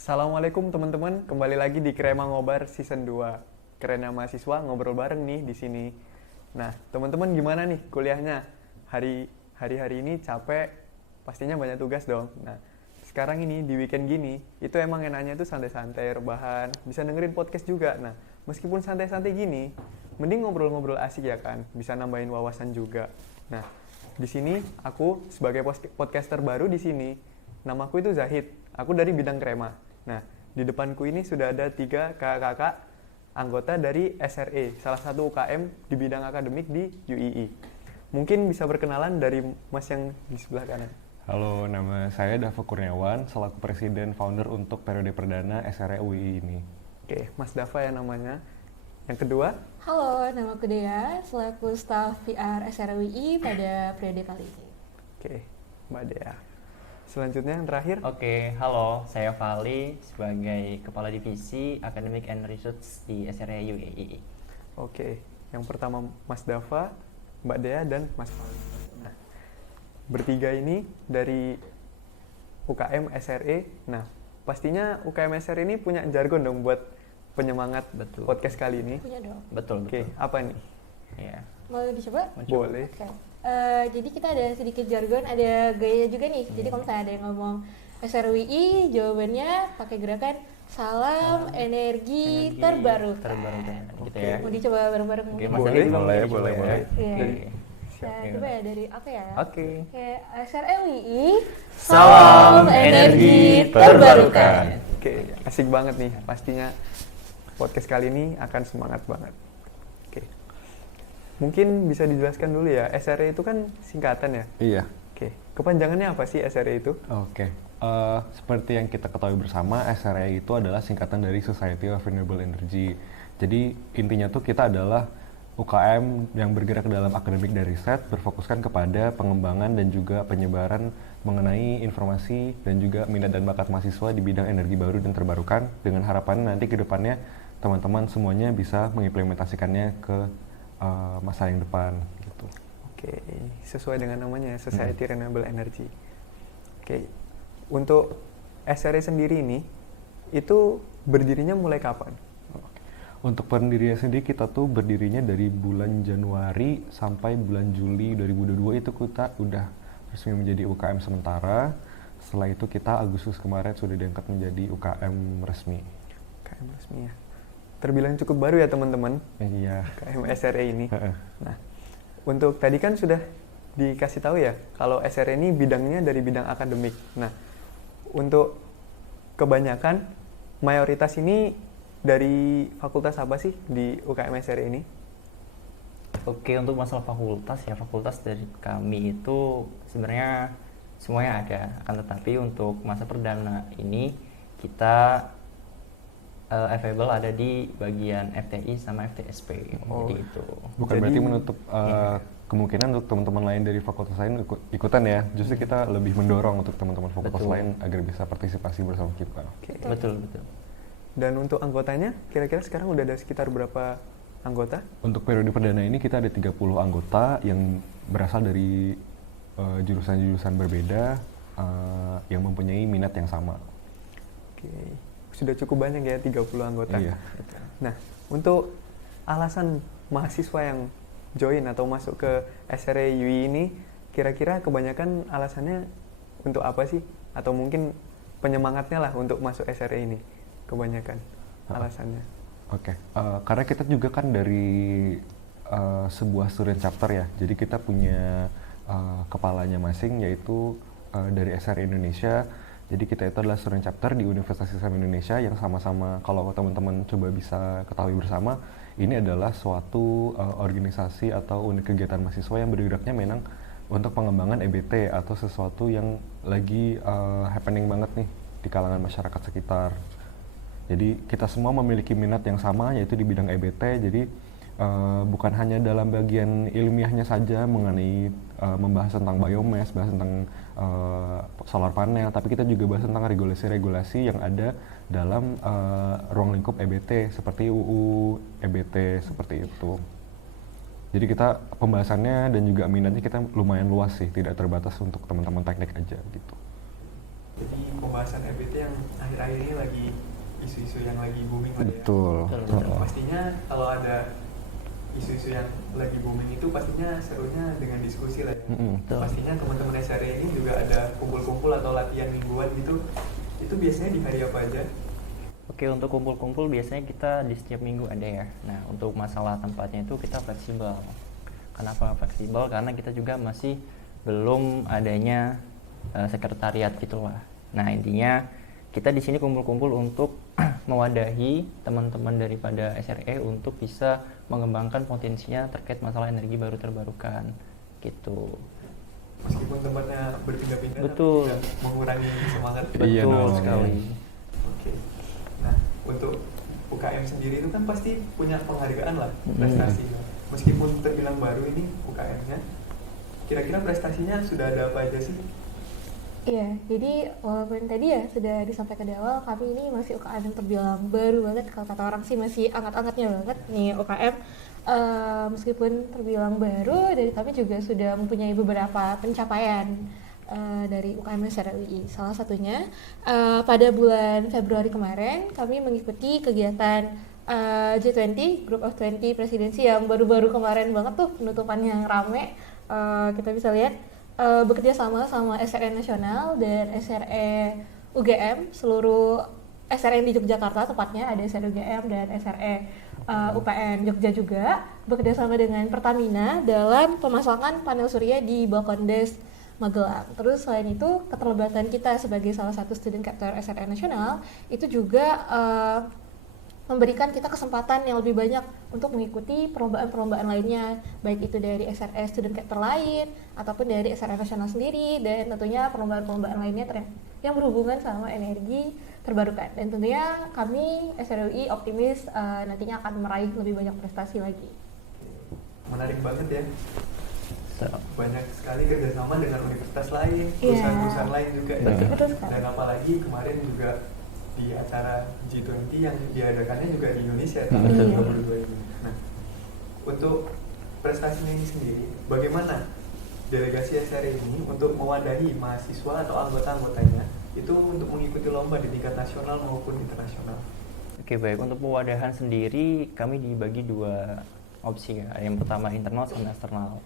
Assalamualaikum teman-teman, kembali lagi di Krema Ngobar Season 2. Kerennya mahasiswa ngobrol bareng nih di sini. Nah, teman-teman gimana nih kuliahnya? Hari-hari ini capek, pastinya banyak tugas dong. Nah, sekarang ini di weekend gini, itu emang enaknya tuh santai-santai, rebahan, bisa dengerin podcast juga. Nah, meskipun santai-santai gini, mending ngobrol-ngobrol asik ya kan, bisa nambahin wawasan juga. Nah, di sini aku sebagai podcaster baru di sini. Namaku itu Zahid. Aku dari bidang krema. Nah, di depanku ini sudah ada 3 kakak-kakak anggota dari SRE, salah satu UKM di bidang akademik di UII. Mungkin bisa berkenalan dari Mas yang di sebelah kanan. Halo, nama saya Dava Kurniawan, selaku Presiden Founder untuk periode perdana SRE UII ini. Oke, Mas Dava ya namanya. Yang kedua, Halo, nama aku Dea, selaku staf PR SRWI pada periode kali ini. oke, Mbak Dea. Selanjutnya yang terakhir, Oke, halo, saya Vali sebagai Kepala Divisi Academic and Research di SRE UAE. oke, yang pertama Mas Dava, Mbak Dea, dan Mas Fali. Nah, bertiga ini dari UKM SRE. Nah, pastinya UKM SRE ini punya jargon dong buat penyemangat Betul. podcast kali ini. Punya dong. Betul, Oke, betul. apa nih? Ya. Mau dicoba? Boleh. Oke. Jadi kita ada sedikit jargon, ada gaya juga nih. Jadi kalau misalnya ada yang ngomong SRWI, jawabannya pakai gerakan salam energi terbarukan. Terbarukan, gitu Oke. ya. Mau dicoba bareng-bareng Oke, mungkin? Mas Boleh, Dani juga boleh, mungkin dicoba boleh, ya. boleh. Iya. Oke. Nah, coba ya dari aku ya. Oke. Oke, SRWI, Salam energi terbarukan. Oke, asik banget nih. Pastinya podcast kali ini akan semangat banget. Oke. Mungkin bisa dijelaskan dulu ya, SRE itu kan singkatan ya? Iya. Oke, kepanjangannya apa sih SRE itu? Oke. Seperti yang kita ketahui bersama, SRE itu adalah singkatan dari Society of Renewable Energy. Jadi intinya tuh kita adalah UKM yang bergerak dalam akademik dan riset, berfokuskan kepada pengembangan dan juga penyebaran mengenai informasi dan juga minat dan bakat mahasiswa di bidang energi baru dan terbarukan, dengan harapan nanti ke depannya teman-teman semuanya bisa mengimplementasikannya ke masa yang depan gitu. Oke, sesuai dengan namanya Society Renewable Energy. Oke, untuk SRE sendiri ini, itu berdirinya mulai kapan? Untuk pendirian sendiri kita tuh berdirinya dari bulan Januari sampai bulan Juli 2022 itu kita udah resmi menjadi UKM sementara. Setelah itu kita Agustus kemarin sudah diangkat menjadi UKM resmi. UKM resmi ya. Terbilang cukup baru ya teman-teman, Iya. UKM SRE ini. Nah, untuk tadi kan sudah dikasih tahu ya, kalau SRE ini bidangnya dari bidang akademik. Nah, untuk kebanyakan mayoritas ini dari fakultas apa sih di UKM SRE ini? Oke, untuk masalah fakultas ya, fakultas dari kami itu sebenarnya semuanya ada. Akan tetapi untuk masa perdana ini kita available ada di bagian FTI sama FTSP. Oh. Jadi itu. Bukan Jadi- berarti menutup kemungkinan untuk teman-teman lain dari fakultas lain ikutan ya. Justru kita lebih mendorong untuk teman-teman fakultas Betul. lain agar bisa partisipasi bersama kita. Oke. Betul, betul. Dan untuk anggotanya, kira-kira sekarang udah ada sekitar berapa anggota? Untuk periode perdana ini kita ada 30 anggota yang berasal dari jurusan-jurusan berbeda yang mempunyai minat yang sama. Oke, sudah cukup banyak ya 30 anggota. Iya. Nah, untuk alasan mahasiswa yang join atau masuk ke SRE UI ini, kira-kira kebanyakan alasannya untuk apa sih? Atau mungkin penyemangatnya lah untuk masuk SRE ini, kebanyakan alasannya. Oke, karena kita juga kan dari sebuah student chapter ya, jadi kita punya kepalanya masing yaitu dari SRE Indonesia. Jadi kita itu adalah student chapter di Universitas Islam Indonesia yang sama-sama, kalau teman-teman coba bisa ketahui bersama, ini adalah suatu organisasi atau unit kegiatan mahasiswa yang bergeraknya memang untuk pengembangan EBT atau sesuatu yang lagi happening banget nih di kalangan masyarakat sekitar. Jadi kita semua memiliki minat yang sama yaitu di bidang EBT. Jadi bukan hanya dalam bagian ilmiahnya saja mengenai membahas tentang biomass, bahas tentang solar panel, tapi kita juga bahas tentang regulasi-regulasi yang ada dalam ruang lingkup EBT seperti UU EBT seperti itu. Jadi kita pembahasannya dan juga minatnya kita lumayan luas sih, tidak terbatas untuk teman-teman teknik aja gitu. Jadi pembahasan EBT yang akhir-akhir ini lagi isu-isu yang lagi booming lah ya. Betul. Betul. Pastinya kalau ada isu-isu yang lagi booming itu pastinya serunya dengan diskusi lah ya. Betul. Pastinya teman-teman SRE ini juga ada kumpul-kumpul atau latihan mingguan gitu. Itu biasanya di hari apa aja? Oke, untuk kumpul-kumpul biasanya kita di setiap minggu ada ya. Nah, untuk masalah tempatnya itu kita fleksibel. Kenapa fleksibel? Karena kita juga masih belum adanya sekretariat gitu lah. Nah, intinya kita di sini kumpul-kumpul untuk mewadahi teman-teman daripada SRE untuk bisa mengembangkan potensinya terkait masalah energi baru terbarukan gitu. Meskipun tempatnya berpindah-pindah, Betul. tapi tidak mengurangi semangat. Iya, Betul dong. sekali. Oke. Nah, untuk UKM sendiri itu kan pasti punya penghargaan lah, prestasinya. Meskipun terbilang baru ini UKM-nya, kira-kira prestasinya sudah ada apa aja sih? Iya, jadi walaupun tadi ya sudah disampaikan di awal, kami ini masih UKM yang terbilang baru banget. Kalau kata orang sih masih anget-angetnya banget nih UKM. Meskipun terbilang baru, dari kami juga sudah mempunyai beberapa pencapaian dari UKM SRWI. Salah satunya pada bulan Februari kemarin kami mengikuti kegiatan G20 Group of 20 presidensi yang baru-baru kemarin banget tuh, penutupannya yang rame. Kita bisa lihat bekerja sama SRE Nasional dan SRE UGM, seluruh SRE di Yogyakarta tepatnya, ada SRE UGM dan SRE UPN Jogja juga, bekerja sama dengan Pertamina dalam pemasangan panel surya di Balkondes Magelang. Terus selain itu, keterlibatan kita sebagai salah satu student captor SRE Nasional itu juga memberikan kita kesempatan yang lebih banyak untuk mengikuti perlombaan-perlombaan lainnya, baik itu dari SRE student captor lain ataupun dari SRE nasional sendiri, dan tentunya perlombaan-perlombaan lainnya yang berhubungan sama energi terbarukan. Dan tentunya kami SRWI optimis nantinya akan meraih lebih banyak prestasi lagi. Menarik banget ya. So, Banyak sekali kerjasama dengan universitas lain, Iya. perusahaan-perusahaan lain juga ya. Betul sekali. Dan apalagi kemarin juga di acara G20 yang diadakannya juga di Indonesia tahun Iya. 2022 ini. Nah, untuk prestasinya ini sendiri, bagaimana delegasi SRE ini untuk mewadahi mahasiswa atau anggota-anggotanya itu untuk mengikuti lomba di tingkat nasional maupun internasional? Oke, baik. Untuk pewadahan sendiri kami dibagi dua opsi ya. Yang pertama internal sama eksternal.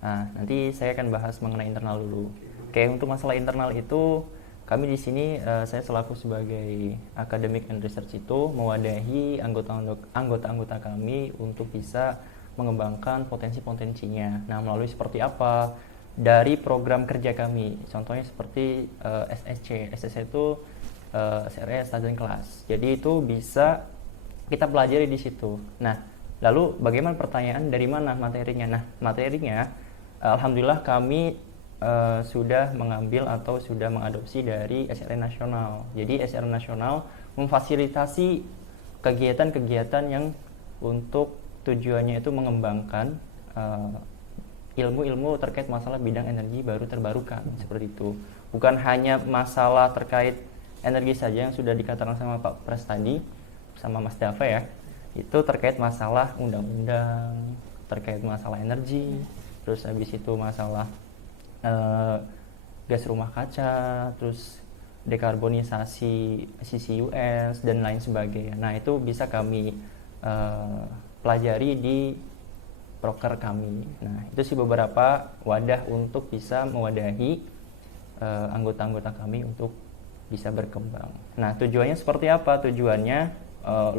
Nah, nanti saya akan bahas mengenai internal dulu. Oke, untuk masalah internal itu kami di sini saya selaku sebagai academic and research itu mewadahi anggota-anggota kami untuk bisa mengembangkan potensi-potensinya. Nah, melalui seperti apa? Dari program kerja kami. Contohnya seperti SSC itu SRE Student Class. Jadi itu bisa kita pelajari di situ. Nah, lalu bagaimana pertanyaan dari mana materinya? Nah, materinya alhamdulillah kami sudah mengambil atau sudah mengadopsi dari SRE Nasional. Jadi SRE Nasional memfasilitasi kegiatan-kegiatan yang untuk tujuannya itu mengembangkan ilmu-ilmu terkait masalah bidang energi baru terbarukan, seperti itu. Bukan hanya masalah terkait energi saja yang sudah dikatakan sama Pak Pres tadi, sama Mas Dava ya, itu terkait masalah undang-undang, terkait masalah energi, terus habis itu masalah gas rumah kaca, terus dekarbonisasi CCUS dan lain sebagainya. Nah, itu bisa kami pelajari di proker kami. Nah, itu sih beberapa wadah untuk bisa mewadahi anggota-anggota kami untuk bisa berkembang. Nah, tujuannya seperti apa? Tujuannya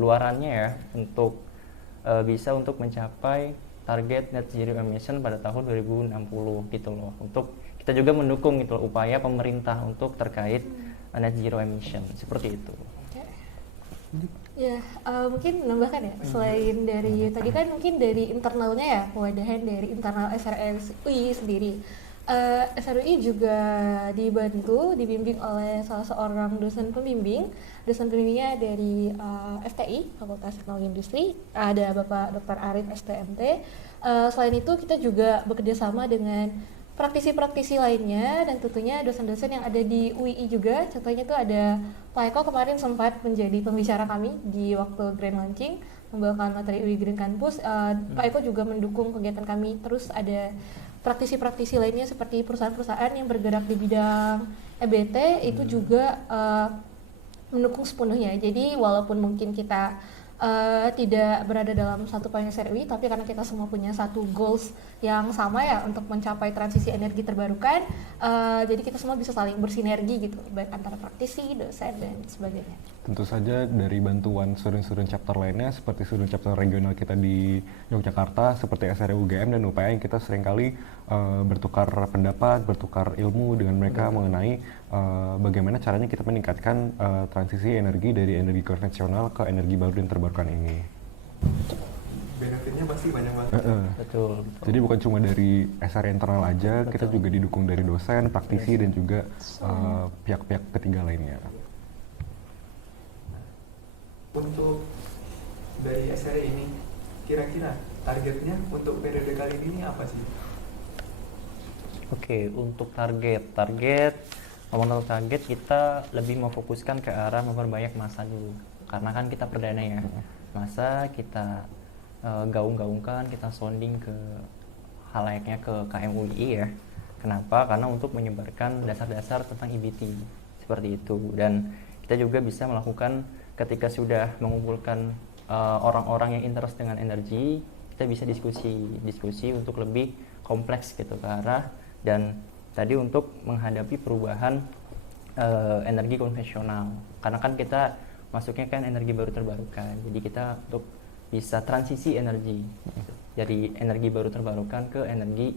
luarannya ya, untuk bisa untuk mencapai target net zero emission pada tahun 2060 gitu loh. Untuk kita juga mendukung gitu loh, upaya pemerintah untuk terkait net zero emission seperti itu. Ya, mungkin menambahkan ya, selain dari tadi kan mungkin dari internalnya ya, pewadahan dari internal SRWI sendiri. SRWI juga dibimbing oleh salah seorang dosen pembimbing. Dosen pembimbingnya dari FTI, Fakultas Teknologi Industri, ada Bapak Dr. Arif STMT. Selain itu kita juga bekerja sama dengan praktisi-praktisi lainnya dan tentunya dosen-dosen yang ada di UII juga. Contohnya itu ada Pak Eko kemarin sempat menjadi pembicara kami di waktu grand launching, membawakan materi UI Green Campus. Pak Eko juga mendukung kegiatan kami. Terus ada praktisi-praktisi lainnya seperti perusahaan-perusahaan yang bergerak di bidang EBT itu juga mendukung sepenuhnya. Jadi walaupun mungkin kita tidak berada dalam satu payung SRI, tapi karena kita semua punya satu goals yang sama ya untuk mencapai transisi energi terbarukan, jadi kita semua bisa saling bersinergi gitu, baik antara praktisi, dosen, dan sebagainya. Tentu saja dari bantuan student-student chapter lainnya seperti student chapter regional kita di Yogyakarta seperti SRI UGM dan UPA yang kita seringkali bertukar pendapat, bertukar ilmu dengan mereka mengenai bagaimana caranya kita meningkatkan transisi energi dari energi konvensional ke energi baru dan terbarukan ini. Benefitnya pasti banyak banget. Betul. Jadi bukan cuma dari SRI internal aja, kita juga didukung dari dosen, praktisi, dan juga pihak-pihak ketiga lainnya. Untuk dari SRI ini, kira-kira targetnya untuk periode kali ini apa sih? Oke, untuk target ngomong tentang target, kita lebih memfokuskan ke arah memperbanyak masa dulu, karena kan kita perdana ya, masa kita gaung-gaungkan, kita sounding ke halayaknya ke KMUI ya. Kenapa? Karena untuk menyebarkan dasar-dasar tentang EBT seperti itu, dan kita juga bisa melakukan ketika sudah mengumpulkan orang-orang yang interest dengan energi, kita bisa diskusi untuk lebih kompleks gitu ke arah, dan tadi untuk menghadapi perubahan energi konvensional, karena kan kita masuknya kan energi baru terbarukan, jadi kita untuk bisa transisi energi dari energi baru terbarukan ke energi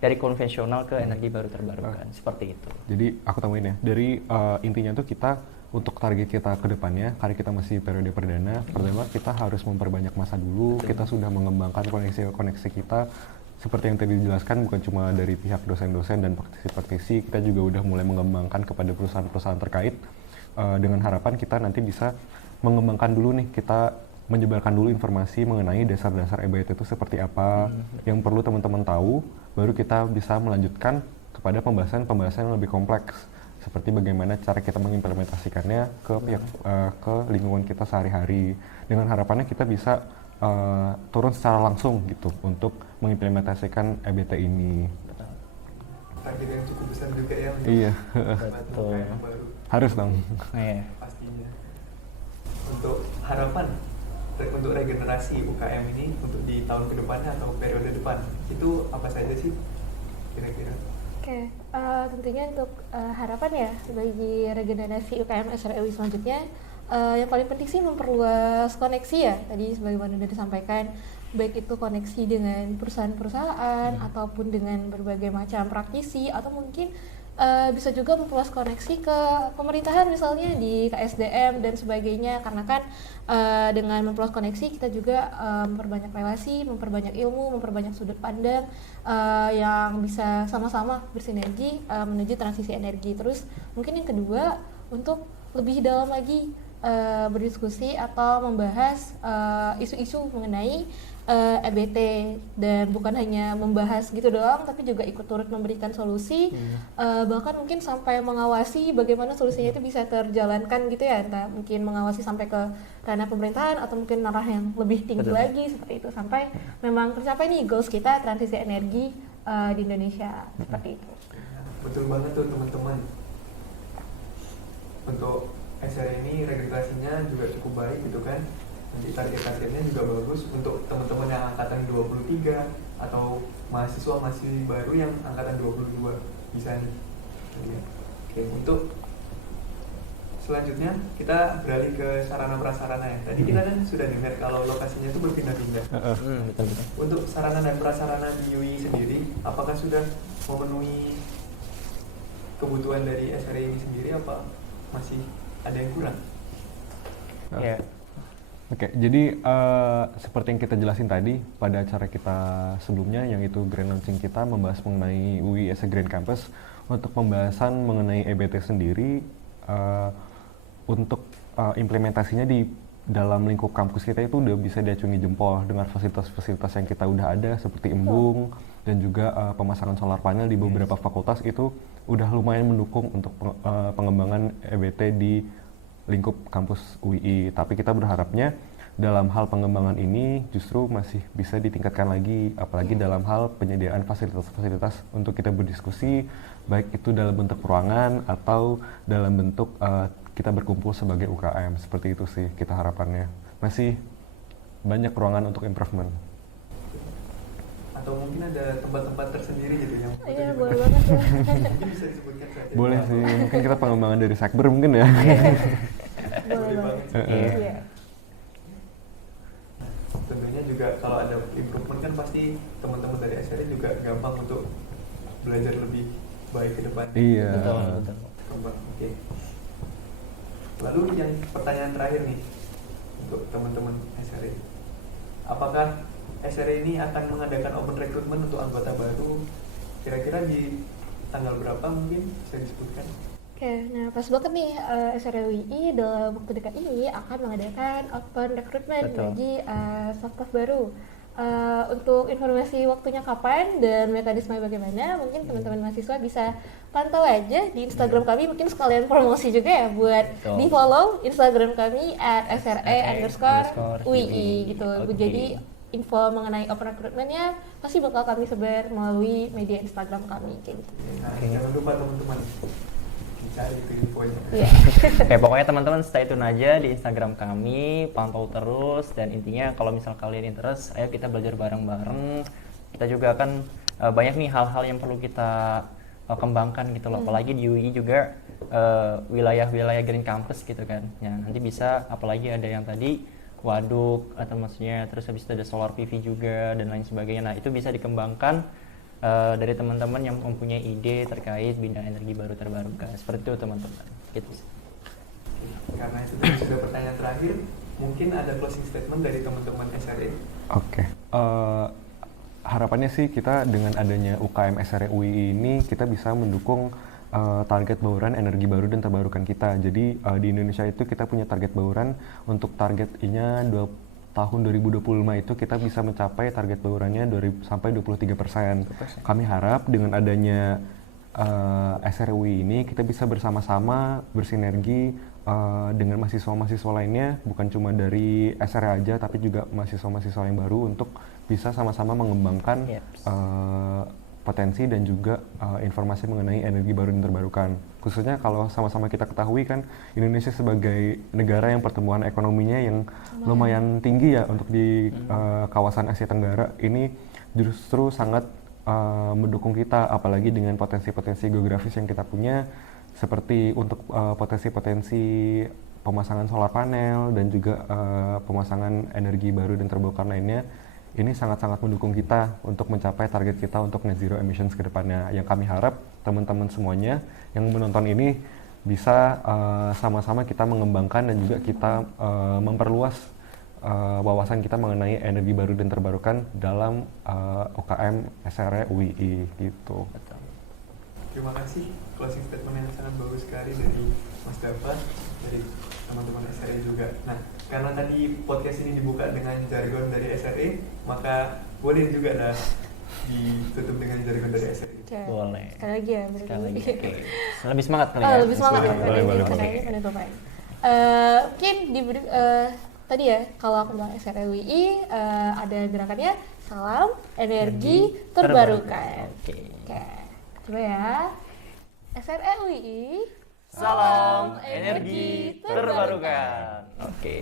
dari konvensional ke energi baru terbarukan, seperti itu. Jadi aku tambahin ya, dari intinya tuh kita untuk target kita ke depannya, karena kita masih periode perdana, pertama kita harus memperbanyak masa dulu. Kita sudah mengembangkan koneksi kita, seperti yang tadi dijelaskan, bukan cuma dari pihak dosen-dosen dan praktisi-praktisi, kita juga udah mulai mengembangkan kepada perusahaan-perusahaan terkait, dengan harapan kita nanti bisa mengembangkan dulu nih, kita menyebarkan dulu informasi mengenai dasar-dasar EBT itu seperti apa, yang perlu teman-teman tahu, baru kita bisa melanjutkan kepada pembahasan yang lebih kompleks, seperti bagaimana cara kita mengimplementasikannya ke pihak ke lingkungan kita sehari-hari, dengan harapannya kita bisa turun secara langsung gitu untuk mengimplementasikan EBT ini. Target yang cukup besar juga ya untuk Iya. Betul. yang baru Harus dong. Iya. pastinya. Untuk harapan untuk regenerasi UKM ini untuk di tahun ke depan atau periode depan itu apa saja sih kira-kira? Oke, tentunya untuk harapan ya bagi regenerasi UKM SREUI selanjutnya, yang paling penting sih memperluas koneksi ya, tadi sebagaimana sudah disampaikan, baik itu koneksi dengan perusahaan-perusahaan ataupun dengan berbagai macam praktisi, atau mungkin bisa juga memperluas koneksi ke pemerintahan misalnya di KSDM dan sebagainya, karena kan dengan memperluas koneksi kita juga memperbanyak relasi, memperbanyak ilmu, memperbanyak sudut pandang yang bisa sama-sama bersinergi menuju transisi energi. Terus mungkin yang kedua, untuk lebih dalam lagi berdiskusi atau membahas isu-isu mengenai EBT, dan bukan hanya membahas gitu doang, tapi juga ikut turut memberikan solusi, bahkan mungkin sampai mengawasi bagaimana solusinya itu bisa terjalankan gitu ya, entah mungkin mengawasi sampai ke ranah pemerintahan atau mungkin arah yang lebih tinggi lagi seperti itu, sampai memang tercapai nih goals kita transisi energi di Indonesia seperti itu. Betul banget tuh teman-teman. Untuk SR ini regenerasinya juga cukup baik gitu kan. Nanti target-targetnya juga bagus untuk teman-teman yang angkatan 23 atau mahasiswa masih baru yang angkatan 22 bisa nih. Oke, untuk selanjutnya kita beralih ke sarana prasarana ya. Tadi kita kan sudah dengar kalau lokasinya itu berpindah-pindah. Betul. Untuk sarana dan prasarana di UI sendiri, apakah sudah memenuhi kebutuhan dari SRI ini sendiri, apa masih ada yang kurang? Ya. Oke, jadi seperti yang kita jelasin tadi pada acara kita sebelumnya, yang itu grand launching kita membahas mengenai UI as a Grand Campus. Untuk pembahasan mengenai EBT sendiri, untuk implementasinya di dalam lingkup kampus kita itu udah bisa diacungi jempol dengan fasilitas-fasilitas yang kita udah ada seperti embung dan juga pemasangan solar panel di beberapa fakultas itu udah lumayan mendukung untuk pengembangan EBT di lingkup kampus UI. Tapi kita berharapnya dalam hal pengembangan ini justru masih bisa ditingkatkan lagi, apalagi dalam hal penyediaan fasilitas-fasilitas untuk kita berdiskusi, baik itu dalam bentuk ruangan atau dalam bentuk kita berkumpul sebagai UKM. Seperti itu sih kita harapannya. Masih banyak ruangan untuk improvement. Atau mungkin ada tempat-tempat tersendiri gitu yang Iya, boleh banget ya. mungkin bisa disebutkan saja. Boleh sih, mungkin kita pengembangan dari Sekber mungkin ya. Boleh banget. Iya. Tentunya juga kalau ada improvement kan pasti teman-teman dari SRI juga gampang untuk belajar lebih baik ke depan. Iya. Betul. Gampang. Oke. Lalu yang pertanyaan terakhir nih untuk teman-teman SRI. Apakah SRI ini akan mengadakan open recruitment untuk anggota baru kira-kira di tanggal berapa mungkin bisa disebutkan? Oke, nah pas banget nih SRWI dalam waktu dekat ini akan mengadakan open recruitment Betul. bagi staff baru. Untuk informasi waktunya kapan dan mekanisme bagaimana, mungkin teman-teman mahasiswa bisa pantau aja di Instagram kami, mungkin sekalian promosi juga ya buat Betul. di follow Instagram kami @sre_ui gitu. Oke. Jadi info mengenai open recruitment-nya pasti bakal kami sebar melalui media Instagram kami kayak gitu. Nah, jangan lupa teman-teman dicari itu infonya. Iya. Oke, pokoknya teman-teman stay tune aja di Instagram kami, pantau terus, dan intinya kalau misal kalian interest, ayo kita belajar bareng-bareng. Kita juga akan banyak nih hal-hal yang perlu kita kembangkan gitu loh. Apalagi di UI juga wilayah-wilayah Green Campus gitu kan. Ya, nanti bisa apalagi ada yang tadi waduk atau maksudnya terus habis itu ada solar PV juga dan lain sebagainya. Nah, itu bisa dikembangkan dari teman-teman yang mempunyai ide terkait bidang energi baru terbarukan. Seperti itu teman-teman. Gitu. Karena itu tadi sudah pertanyaan terakhir, mungkin ada closing statement dari teman-teman SRI. Oke. Harapannya sih kita dengan adanya UKM SRE UI ini kita bisa mendukung target bauran energi baru dan terbarukan kita. Jadi di Indonesia itu kita punya target bauran untuk targetnya tahun 2025 itu kita bisa mencapai target baurannya sampai 23%. Kami harap dengan adanya SRWI ini kita bisa bersama-sama bersinergi dengan mahasiswa-mahasiswa lainnya, bukan cuma dari SRE aja tapi juga mahasiswa-mahasiswa yang baru untuk bisa sama-sama mengembangkan potensi dan juga informasi mengenai energi baru dan terbarukan. Khususnya kalau sama-sama kita ketahui kan Indonesia sebagai negara yang pertumbuhan ekonominya yang lumayan tinggi ya untuk di kawasan Asia Tenggara ini justru sangat mendukung kita, apalagi dengan potensi-potensi geografis yang kita punya seperti untuk potensi-potensi pemasangan solar panel dan juga pemasangan energi baru dan terbarukan lainnya. Ini sangat-sangat mendukung kita untuk mencapai target kita untuk net zero emissions ke depannya. Yang kami harap teman-teman semuanya yang menonton ini bisa sama-sama kita mengembangkan dan juga kita memperluas wawasan kita mengenai energi baru dan terbarukan dalam UKM SRE UII gitu. Terima kasih closing statement yang sangat bagus sekali dari Mas Dafa, dari teman-teman SRE juga. Nah, karena tadi podcast ini dibuka dengan jargon dari SRE, maka boleh juga dah ditutup dengan jargon dari SRE. Boleh. Sekali lagi ya, berarti. Sekali lagi. Oke. Lebih semangat kali ya. Lebih semangat ya, Boleh. karena ini penutupan. Mungkin diberi tadi ya, kalau aku bilang SRWI ada gerakannya Salam Energi Terbarukan. Oke. Oke, coba ya. SRWI Salam energi terbarukan. Oke.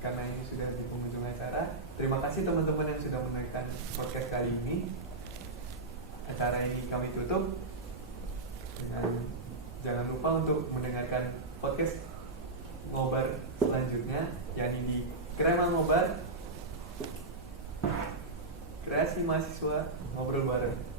Karena ini sudah di penghujung acara, terima kasih teman-teman yang sudah menonton podcast kali ini. Acara ini kami tutup dengan jangan lupa untuk mendengarkan podcast Ngobar selanjutnya, yakni di Krema Ngobar, kreasi mahasiswa ngobrol bareng.